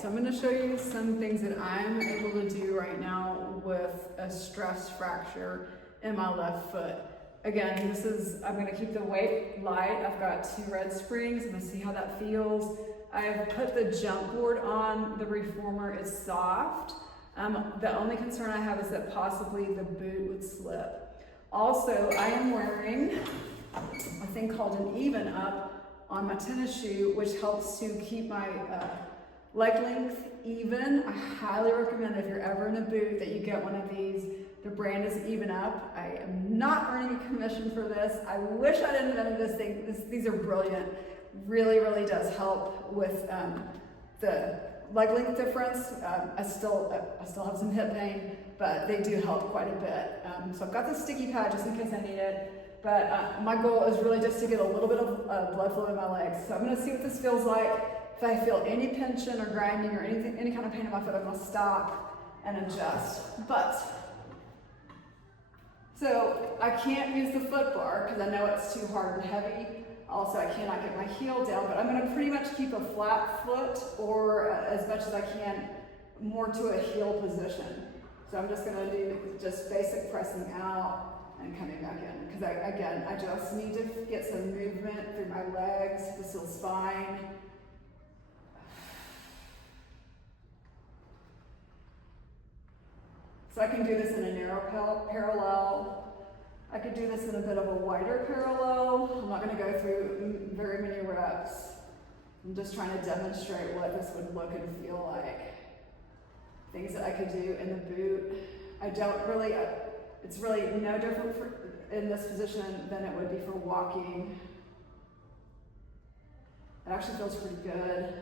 So I'm going to show you some things that I'm able to do right now with a stress fracture in my left foot. Again, I'm going to keep the weight light. I've got 2 red springs. I'm going to see how that feels. I've put the jump board on the reformer. It's soft. The only concern I have is that possibly the boot would slip. Also, I am wearing a thing called an even up on my tennis shoe, which helps to keep my leg length even. I highly recommend if you're ever in a boot that you get one of these. The brand is Even Up. I am not earning a commission for this. I wish I'd invented this thing. These are brilliant. Really, really does help with the leg length difference. I still have some hip pain, but they do help quite a bit. So I've got this sticky pad just in case I need it. But my goal is really just to get a little bit of blood flow in my legs. So I'm going to see what this feels like. If I feel any tension or grinding or any kind of pain in my foot, I'm going to stop and adjust. So I can't use the foot bar because I know it's too hard and heavy. Also, I cannot get my heel down, but I'm going to pretty much keep a flat foot or as much as I can more to a heel position. So I'm just going to do just basic pressing out and coming back in. Because I just need to get some movement through my legs, this little spine. So I can do this in a narrow parallel. I could do this in a bit of a wider parallel. I'm not going to go through very many reps. I'm just trying to demonstrate what this would look and feel like. Things that I could do in the boot. It's really no different in this position than it would be for walking. It actually feels pretty good.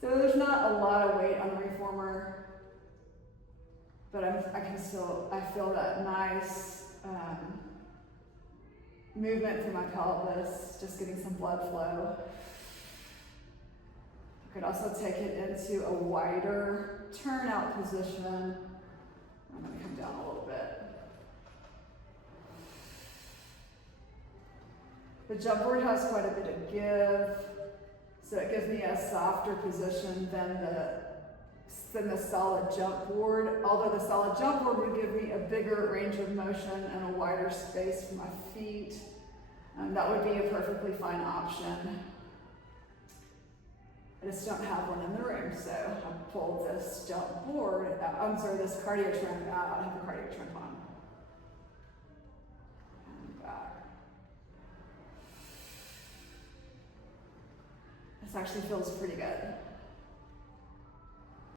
So there's not a lot of weight on the reformer, but I feel that nice movement through my pelvis, just getting some blood flow. I could also take it into a wider turnout position. I'm going to come down a little bit. The jump board has quite a bit of give. So it gives me a softer position than the solid jump board. Although the solid jump board would give me a bigger range of motion and a wider space for my feet. That would be a perfectly fine option. I just don't have one in the room, so I pulled this jump board out. This cardio tramp out. I have the cardio tramp on. And back. This actually feels pretty good.